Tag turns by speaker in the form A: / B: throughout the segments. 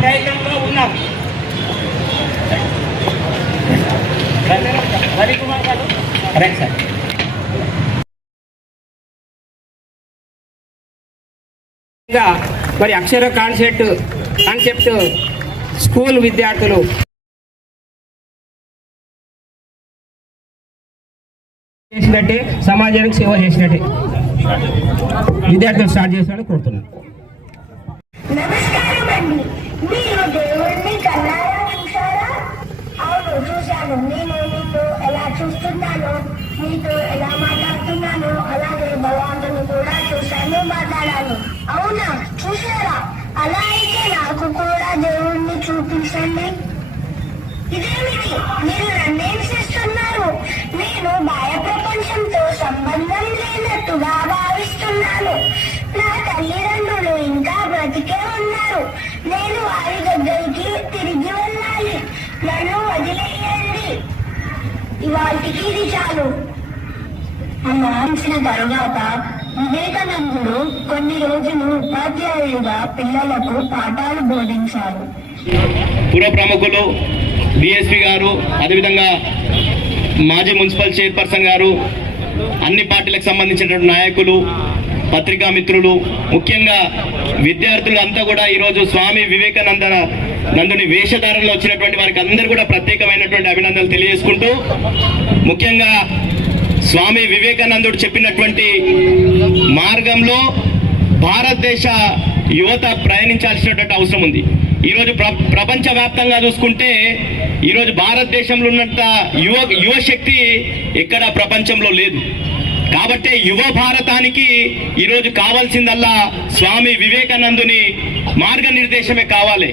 A: ప్రయత్నంలో ఉన్నాం. రవికుమార్ గారు. Right sir. మరి అక్షర కాన్సెప్ట్ కాన్సెప్ట్ స్కూల్ విద్యార్థులు. చేసినట్టే సమాజానికి సేవ చేసినట్టే. విద్యార్థులు స్టార్ట్ కోరుతున్నాను.
B: మీరు దేవుణ్ణి కన్నారా చూసారా అవును చూశాను. నేను మీతో ఎలా చూస్తున్నాను మీతో ఎలా మాట్లాడుతున్నాను అలాగే భగవంతుని కూడా చూశాను మాట్లాడాను. అవునా? చూసారా అలా అయితే నాకు కూడా దేవుణ్ణి చూపించండి. ఇదేమిటి? మీరు నన్నేం చేస్తున్నారు? నేను బాయ ప్రపంచంతో సంబంధం ఇవాటికి ఇది చాలు. మరణించిన తరువాత వివేకానందుడు కొన్ని రోజులు ఉపాధ్యాయులుగా పిల్లలకు పాఠాలు బోధించారు
C: పుర ప్రముఖులు బిఎస్పి గారు అదేవిధంగా మాజీ మున్సిపల్ చైర్పర్సన్ గారు అన్ని పార్టీలకు సంబంధించినటువంటి నాయకులు పత్రికా మిత్రులు ముఖ్యంగా విద్యార్థులు అంతా కూడా ఈరోజు స్వామి వివేకానంద నందుని వేషధారణలో వచ్చినటువంటి వారికి అందరూ కూడా ప్రత్యేకమైనటువంటి అభినందనలు తెలియజేసుకుంటూ ముఖ్యంగా స్వామి వివేకానందుడు చెప్పినటువంటి మార్గంలో భారతదేశ యువత ప్రయాణించాల్సినటువంటి అవసరం ఉంది. ఈరోజు ప్ర ప్రపంచవ్యాప్తంగా చూసుకుంటే ఈరోజు భారతదేశంలో ఉన్నంత యువ యువశక్తి ఎక్కడ ప్రపంచంలో లేదు. కాబట్టి యువ భారతానికి ఈరోజు కావాల్సిందల్లా స్వామి వివేకానందుని మార్గనిర్దేశమే కావాలి.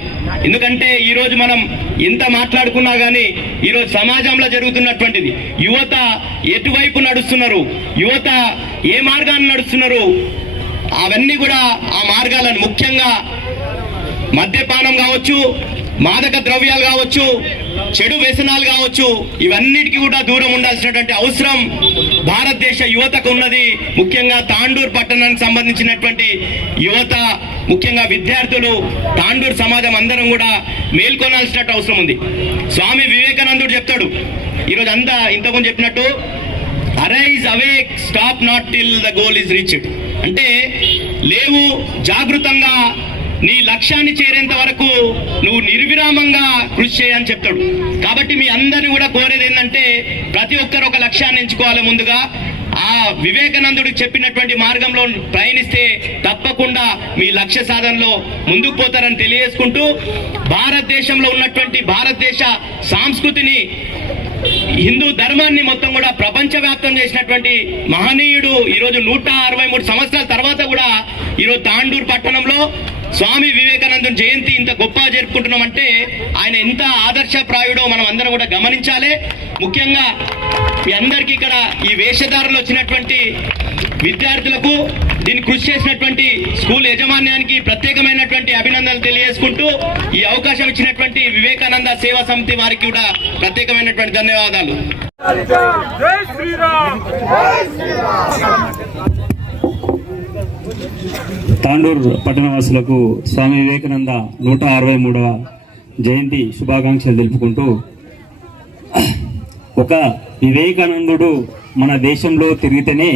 C: ఎందుకంటే ఈరోజు మనం ఎంత మాట్లాడుకున్నా కానీ ఈరోజు సమాజంలో జరుగుతున్నటువంటిది. యువత ఎటువైపు నడుస్తున్నారు? యువత ఏ మార్గాన్ని నడుస్తున్నారు? అవన్నీ కూడా ఆ మార్గాలను ముఖ్యంగా మద్యపానం కావచ్చు మాదక ద్రవ్యాలు కావచ్చు చెడు వ్యసనాలు కావచ్చు ఇవన్నిటికీ కూడా దూరం ఉండాల్సినటువంటి అవసరం భారతదేశ యువతకు ఉన్నది. ముఖ్యంగా తాండూర్ పట్టణానికి సంబంధించినటువంటి యువత ముఖ్యంగా విద్యార్థులు తాండూరు సమాజం అందరం కూడా మేల్కొనాల్సినట్టు అవసరం ఉంది. స్వామి వివేకానందుడు చెప్తాడు ఈరోజు అంతా ఇంతకుముందు చెప్పినట్టు arise awake stop not till the goal is reached అంటే లేవు జాగృతంగా నీ లక్ష్యాన్ని చేరేంత వరకు నువ్వు నిర్విరామంగా కృషి చేయని చెప్తాడు. కాబట్టి మీ అందరిని కూడా కోరేది ఏంటంటే ప్రతి ఒక్కరు ఒక లక్ష్యాన్ని ఎంచుకోవాలి ముందుగా. ఆ వివేకానందుడికి చెప్పినటువంటి మార్గంలో ప్రయాణిస్తే తప్పకుండా మీ లక్ష్య సాధనలో ముందుకు పోతారని తెలియజేసుకుంటూ భారతదేశంలో ఉన్నటువంటి భారతదేశ సంస్కృతిని హిందూ ధర్మాన్ని మొత్తం కూడా ప్రపంచవ్యాప్తం చేసినటువంటి మహనీయుడు ఈరోజు నూట అరవై మూడు సంవత్సరాల తర్వాత కూడా ఈరోజు తాండూరు పట్టణంలో స్వామి వివేకానందుని జయంతి ఇంత గొప్ప జరుపుకుంటున్నామంటే ఆయన ఎంత ఆదర్శప్రాయుడో మనం అందరం కూడా గమనించాలి. ముఖ్యంగా మీ అందరికీ ఇక్కడ ఈ వేషధారలో వచ్చినటువంటి విద్యార్థులకు దీన్ని కృషి చేసినటువంటి స్కూల్ యాజమాన్యానికి ప్రత్యేకమైనటువంటి అభినందనలు తెలియజేసుకుంటూ ఈ అవకాశం ఇచ్చినటువంటి వివేకానంద సేవా సమితి వారికి కూడా ప్రత్యేకమైనటువంటి ధన్యవాదాలు.
D: జై శ్రీరామ్.
E: తాండూరు పట్టణవాసులకు స్వామి వివేకానంద నూట అరవై మూడవ జయంతి శుభాకాంక్షలు తెలుపుకుంటూ ఒక వివేకానందుడు మన దేశంలో తిరిగితేనే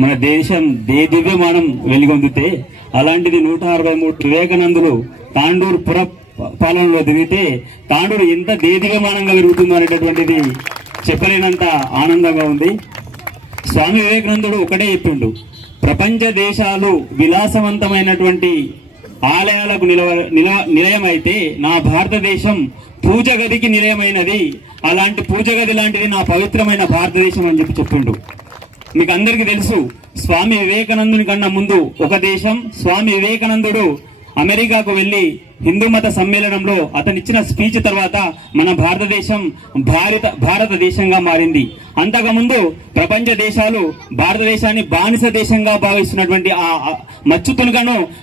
E: మన దేశం దేదివ్యమానం వెలుగొందితే అలాంటిది నూట అరవై మూడు వివేకానందులు తాండూరు పుర పాలనలో తిరిగితే తాండూరు ఎంత దేదివ్యమానంగా పెరుగుతుందో అనేటటువంటిది చెప్పలేనంత ఆనందంగా ఉంది. స్వామి వివేకానందుడు ఒకటే చెప్పిండు. ప్రపంచ దేశాలు విలాసవంతమైనటువంటి ఆలయాలకు నిలవ నిలవ నిలయమైతే నా భారతదేశం పూజ గదికి నిలయమైనది. అలాంటి పూజ గది లాంటిది నా పవిత్రమైన భారతదేశం అని చెప్పి చెప్పిండు. మీకు అందరికీ తెలుసు స్వామి వివేకానందుని కన్నా ముందు ఒక దేశం స్వామి వివేకానందుడు అమెరికాకు వెళ్ళి హిందూ మత సమ్మేళనంలో అతను ఇచ్చిన స్పీచ్ తర్వాత మన భారతదేశం భారత భారతదేశంగా మారింది. అంతకుముందు ప్రపంచ దేశాలు భారతదేశాన్ని బానిస దేశంగా భావిస్తున్నటువంటి ఆ ఆ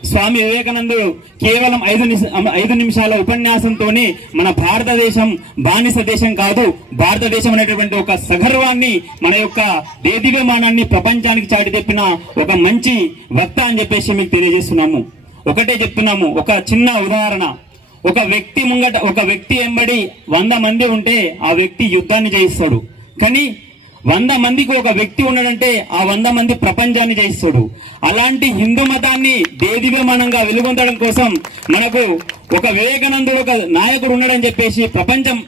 E: స్వామి వివేకానందుడు కేవలం ఐదు ఐదు నిమిషాల ఉపన్యాసంతోనే మన భారతదేశం బానిస దేశం కాదు భారతదేశం అనేటువంటి ఒక సగర్వాన్ని మన యొక్క దేదివ్యమానాన్ని ప్రపంచానికి చాటి తెప్పిన ఒక మంచి వక్త అని చెప్పేసి మీకు తెలియజేస్తున్నాము. ఒకటే చెప్తున్నాము. ఒక చిన్న ఉదాహరణ. ఒక వ్యక్తి ముంగట ఒక వ్యక్తి ఎంబడి వంద మంది ఉంటే ఆ వ్యక్తి యుద్ధాన్ని జయిస్తాడు. కానీ వంద మందికి ఒక వ్యక్తి ఉన్నాడంటే ఆ వంద మంది ప్రపంచాన్ని జయిస్తాడు. అలాంటి హిందూ మతాన్ని దేదివ్యమానంగా వెలుగొందడం కోసం మనకు ఒక వివేకానందుడు ఒక నాయకుడు ఉన్నాడని చెప్పేసి ప్రపంచం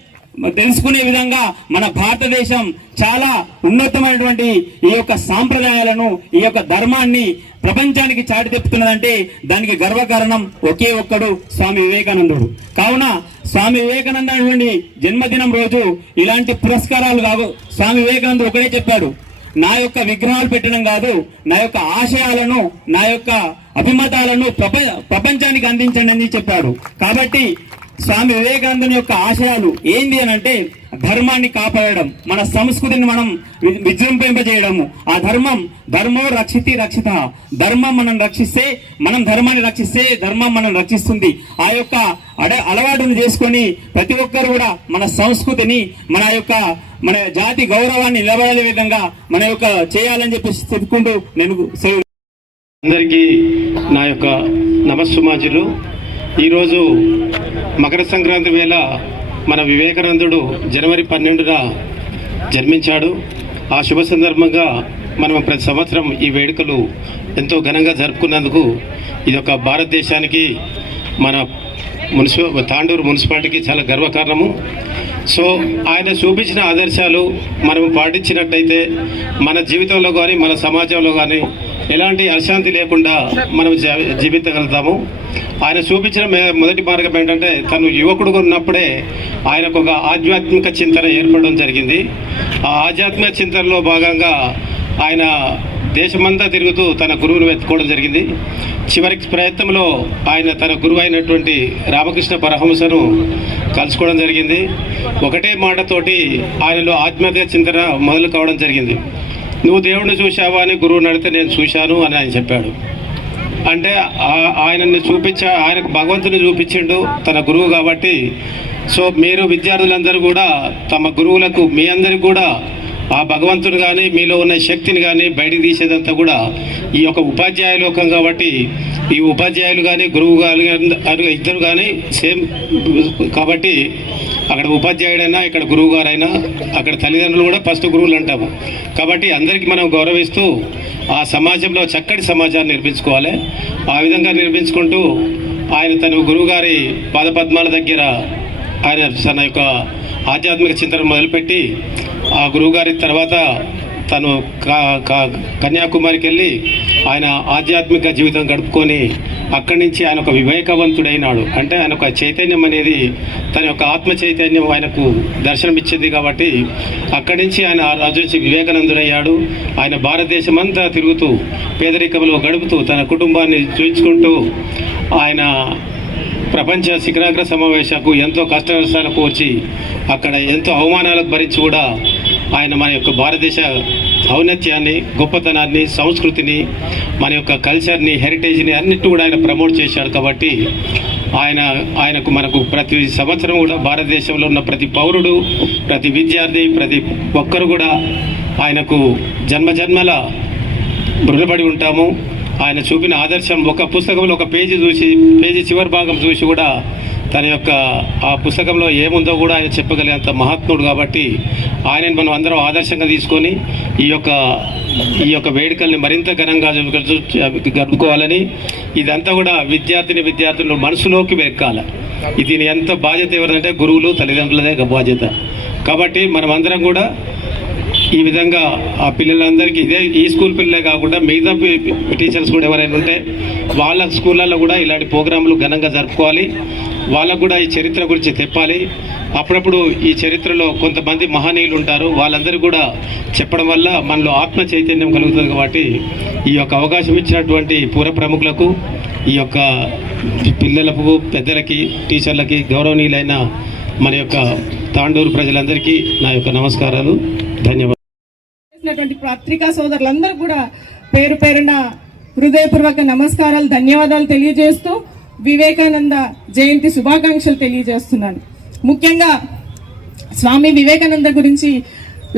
E: తెలుసుకునే విధంగా మన భారతదేశం చాలా ఉన్నతమైనటువంటి ఈ యొక్క సాంప్రదాయాలను ఈ యొక్క ధర్మాన్ని ప్రపంచానికి చాటి తెప్పుతున్నదంటే దానికి గర్వకారణం ఒకే ఒక్కడు స్వామి వివేకానందుడు. కావున స్వామి వివేకానంద జన్మదినం రోజు ఇలాంటి పురస్కారాలు కావు. స్వామి వివేకానందుడు ఒకటే చెప్పాడు నా యొక్క విగ్రహాలు పెట్టడం కాదు నా యొక్క ఆశయాలను నా యొక్క అభిమతాలను ప్రప ప్రపంచానికి అందించండి అని చెప్పాడు. కాబట్టి స్వామి వివేకానందుని యొక్క ఆశయాలు ఏంది అని అంటే ధర్మాన్ని కాపాడడం మన సంస్కృతిని మనం విజృంభింపజేయడము. ఆ ధర్మం ధర్మో రక్షితి రక్షిత. ధర్మం మనం రక్షిస్తే మనం ధర్మాన్ని రక్షిస్తే ధర్మం మనం రక్షిస్తుంది. ఆ యొక్క అడ అలవాటును చేసుకొని ప్రతి ఒక్కరు కూడా మన సంస్కృతిని మన యొక్క మన జాతి గౌరవాన్ని నిలబడే విధంగా మన యొక్క చేయాలని చెప్పి చెప్పుకుంటూ నేను
F: అందరికీ నా యొక్క నమస్సుమాజులు. ఈరోజు మకర సంక్రాంతి వేళ మన వివేకానందుడు జనవరి పన్నెండున జన్మించాడు. ఆ శుభ సందర్భంగా మనం ప్రతి సంవత్సరం ఈ వేడుకలు ఎంతో ఘనంగా జరుపుకున్నందుకు ఇది ఒక భారతదేశానికి మన మున్సిపల్ తాండూరు మున్సిపాలిటీకి చాలా గర్వకారణము. సో ఆయన చూపించిన ఆదర్శాలు మనం పాటించినట్టయితే మన జీవితంలో కానీ మన సమాజంలో కానీ ఎలాంటి అశాంతి లేకుండా మనం జీవించగలుగుతాము. ఆయన చూపించిన మొదటి మార్గం ఏంటంటే తను యువకుడుగా ఉన్నప్పుడే ఆయనకు ఒక ఆధ్యాత్మిక చింతన ఏర్పడడం జరిగింది. ఆ ఆధ్యాత్మిక చింతనలో భాగంగా ఆయన దేశమంతా తిరుగుతూ తన గురువును వెతుకోవడం జరిగింది. చివరికి ప్రయత్నంలో ఆయన తన గురువు అయినటువంటి రామకృష్ణ పరహంసను కలుసుకోవడం జరిగింది. ఒకటే మాటతోటి ఆయనలో ఆత్మహత్య చింతన మొదలు కావడం జరిగింది. నువ్వు దేవుణ్ణి చూశావా అని గురువుని అడిగితే నేను చూశాను అని ఆయన చెప్పాడు. అంటే ఆయనని చూపించా ఆయనకు భగవంతుని చూపించిండు తన గురువు కాబట్టి. సో మీరు విద్యార్థులందరూ కూడా తమ గురువులకు మీ అందరికి కూడా ఆ భగవంతుడు కానీ మీలో ఉన్న శక్తిని కానీ బయటికి తీసేదంతా కూడా ఈ యొక్క ఉపాధ్యాయ లోకం కాబట్టి. ఈ ఉపాధ్యాయులు కానీ గురువు కానీ ఇద్దరు కానీ సేమ్ కాబట్టి అక్కడ ఉపాధ్యాయుడైనా ఇక్కడ గురువు గారైనా అక్కడ తల్లిదండ్రులు కూడా ఫస్ట్ గురువులు అంటాము. కాబట్టి అందరికీ మనం గౌరవిస్తూ ఆ సమాజంలో చక్కటి సమాజాన్ని నిర్మించుకోవాలి. ఆ విధంగా నిర్మించుకుంటూ ఆయన తన గురువుగారి పాదపద్మాల దగ్గర ఆయన తన యొక్క ఆధ్యాత్మిక చింతన మొదలుపెట్టి ఆ గురువుగారి తర్వాత తను కా- కన్యాకుమారికి వెళ్ళి ఆయన ఆధ్యాత్మిక జీవితం గడుపుకొని అక్కడి నుంచి ఆయన ఒక వివేకవంతుడైనాడు. అంటే ఆయన ఒక చైతన్యం అనేది తన యొక్క ఆత్మ చైతన్యం ఆయనకు దర్శనమిచ్చింది కాబట్టి అక్కడి నుంచి ఆయన ఆ రోజు నుంచి వివేకానందుడయ్యాడు. ఆయన భారతదేశం అంతా తిరుగుతూ పేదరికంలో గడుపుతూ తన కుటుంబాన్ని చూపించుకుంటూ ఆయన ప్రపంచ శిఖరాగ్ర సమావేశాలకు ఎంతో కష్ట వచ్చి అక్కడ ఎంతో అవమానాలకు భరించి కూడా ఆయన మన యొక్క భారతదేశ ఔన్నత్యాన్ని గొప్పతనాన్ని సంస్కృతిని మన యొక్క కల్చర్ని హెరిటేజ్ని అన్నిటి కూడా ఆయన ప్రమోట్ చేశాడు కాబట్టి ఆయన ఆయనకు మనకు ప్రతి సంవత్సరం కూడా భారతదేశంలో ఉన్న ప్రతి పౌరుడు ప్రతి విద్యార్థి ప్రతి ఒక్కరు కూడా ఆయనకు జన్మ జన్మల రుణపడి ఉంటాము. ఆయన చూపిన ఆదర్శం ఒక పుస్తకంలో ఒక పేజీ చూసి పేజీ చివరి భాగం చూసి కూడా తన యొక్క ఆ పుస్తకంలో ఏముందో కూడా ఆయన చెప్పగలిగేంత మహాత్ముడు కాబట్టి ఆయనను మనం అందరం ఆదర్శంగా తీసుకొని ఈ యొక్క ఈ యొక్క వేడుకల్ని మరింత ఘనంగా జరుపుకో- జరుపుకోవాలని ఇదంతా కూడా విద్యార్థిని విద్యార్థులు మనసులోకి వెక్కాలి. ఇది దీని ఎంత బాధ్యత ఎవరంటే గురువులు తల్లిదండ్రులదే బాధ్యత. కాబట్టి మనమందరం కూడా ఈ విధంగా ఆ పిల్లలందరికీ ఇదే ఈ స్కూల్ పిల్లలే కాకుండా మిగతా టీచర్స్ కూడా ఎవరైనా ఉంటే వాళ్ళ స్కూళ్ళల్లో కూడా ఇలాంటి ప్రోగ్రాంలు ఘనంగా జరుపుకోవాలి. వాళ్ళకు కూడా ఈ చరిత్ర గురించి తెప్పాలి. అప్పుడప్పుడు ఈ చరిత్రలో కొంతమంది మహనీయులు ఉంటారు. వాళ్ళందరూ కూడా చెప్పడం వల్ల మనలో ఆత్మ చైతన్యం కలుగుతుంది కాబట్టి ఈ యొక్క అవకాశం ఇచ్చినటువంటి పూర ప్రముఖులకు ఈ యొక్క పిల్లలకు పెద్దలకి టీచర్లకి గౌరవనీయులైన మన యొక్క తాండూరు ప్రజలందరికీ నా యొక్క నమస్కారాలు. ధన్యవాదాలు.
G: చేసినటువంటి పత్రికా సోదరులందరూ కూడా పేరు పేరున హృదయపూర్వక నమస్కారాలు ధన్యవాదాలు తెలియజేస్తూ వివేకానంద జయంతి శుభాకాంక్షలు తెలియజేస్తున్నాను. ముఖ్యంగా స్వామి వివేకానంద గురించి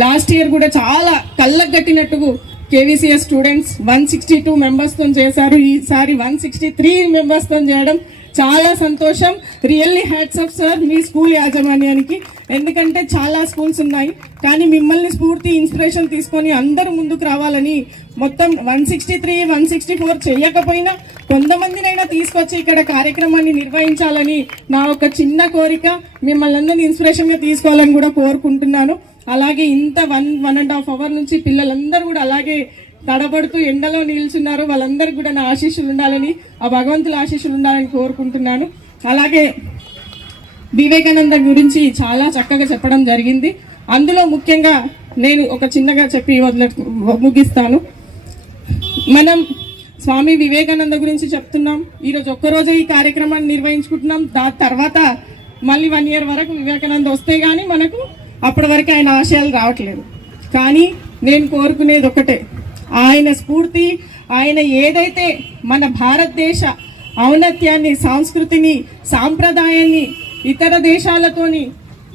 G: లాస్ట్ ఇయర్ కూడా చాలా కళ్ళకు KVCS students one sixty two మెంబర్స్తో చేశారు. ఈసారి వన్ సిక్స్టీ త్రీ మెంబర్స్తో చేయడం చాలా సంతోషం. రియల్లీ హ్యాట్స్ ఆఫ్ సార్ మీ స్కూల్ యాజమాన్యానికి. ఎందుకంటే చాలా స్కూల్స్ ఉన్నాయి. కానీ మిమ్మల్ని స్ఫూర్తి ఇన్స్పిరేషన్ తీసుకొని అందరూ ముందుకు రావాలని మొత్తం one sixty three one sixty four చేయకపోయినా కొంతమందినైనా తీసుకొచ్చి ఇక్కడ కార్యక్రమాన్ని నిర్వహించాలని నా ఒక చిన్న కోరిక. మిమ్మల్ని అందరినీ ఇన్స్పిరేషన్గా తీసుకోవాలని కూడా కోరుకుంటున్నాను. అలాగే ఇంత one one and half hour నుంచి పిల్లలందరూ కూడా అలాగే తడబడుతూ ఎండలో నిల్చున్నారు. వాళ్ళందరికీ కూడా నా ఆశీస్సులు ఉండాలని ఆ భగవంతుల ఆశీస్సులు ఉండాలని కోరుకుంటున్నాను. అలాగే వివేకానంద గురించి చాలా చక్కగా చెప్పడం జరిగింది. అందులో ముఖ్యంగా నేను ఒక చిన్నగా చెప్పి వదిలే ముగిస్తాను. మనం స్వామి వివేకానంద గురించి చెప్తున్నాం. ఈరోజు ఒక్కరోజు ఈ కార్యక్రమాన్ని నిర్వహించుకుంటున్నాం. దాని తర్వాత మళ్ళీ వన్ ఇయర్ వరకు వివేకానంద వస్తే కానీ మనకు అప్పటి వరకు ఆయన ఆశయాలు రావట్లేదు. కానీ నేను కోరుకునేది ఒకటే ఆయన స్ఫూర్తి ఆయన ఏదైతే మన భారతదేశ ఔన్నత్యాన్ని సంస్కృతిని సాంప్రదాయాన్ని ఇతర దేశాలతోని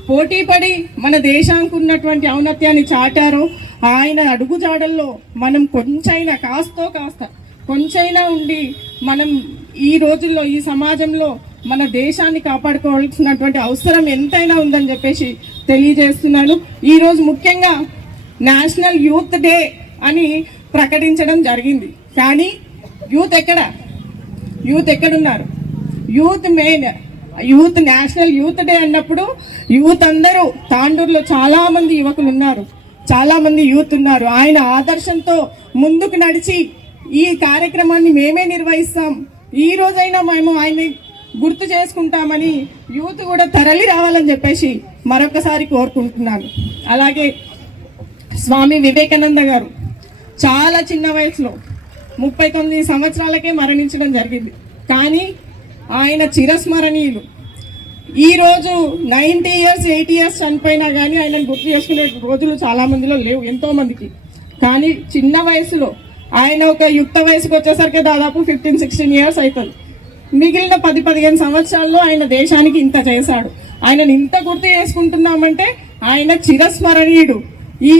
G: పోటీపడి మన దేశానికి ఉన్నటువంటి ఔన్నత్యాన్ని చాటారో ఆయన అడుగుజాడల్లో మనం కొంచైనా కాస్తో కాస్త కొంచైనా ఉండి మనం ఈ రోజుల్లో ఈ సమాజంలో మన దేశాన్ని కాపాడుకోవాల్సినటువంటి అవసరం ఎంతైనా ఉందని చెప్పేసి తెలియజేస్తున్నాను. ఈరోజు ముఖ్యంగా నేషనల్ యూత్ డే అని ప్రకటించడం జరిగింది. కానీ యూత్ ఎక్కడ? యూత్ ఎక్కడున్నారు? Youth main youth national youth day అన్నప్పుడు యూత్ అందరూ తాండూరులో చాలామంది యువకులు ఉన్నారు చాలామంది యూత్ ఉన్నారు. ఆయన ఆదర్శంతో ముందుకు నడిచి ఈ కార్యక్రమాన్ని మేమే నిర్వహిస్తాం. ఈ రోజైనా మేము ఆయన్ని గుర్తు చేసుకుంటామని యూత్ కూడా తరలి రావాలని చెప్పేసి మరొకసారి కోరుకుంటున్నాను. అలాగే స్వామి వివేకానంద గారు చాలా చిన్న వయసులో ముప్పై తొమ్మిది సంవత్సరాలకే మరణించడం జరిగింది. కానీ ఆయన చిరస్మరణీయులు. ఈరోజు నైంటీ ఇయర్స్ ఎయిటీ ఇయర్స్ చనిపోయినా కానీ ఆయనను గుర్తు చేసుకునే రోజులు చాలా మందిలో లేవు ఎంతోమందికి కానీ చిన్న వయసులో ఆయన ఒక యుక్త వయసుకు వచ్చేసరికి దాదాపు ఫిఫ్టీన్ సిక్స్టీన్ ఇయర్స్ అవుతుంది మిగిలిన పది పదిహేను సంవత్సరాల్లో ఆయన దేశానికి ఇంత చేశాడు. ఆయనను ఇంత గుర్తు చేసుకుంటున్నామంటే ఆయన చిరస్మరణీయుడు. ఈ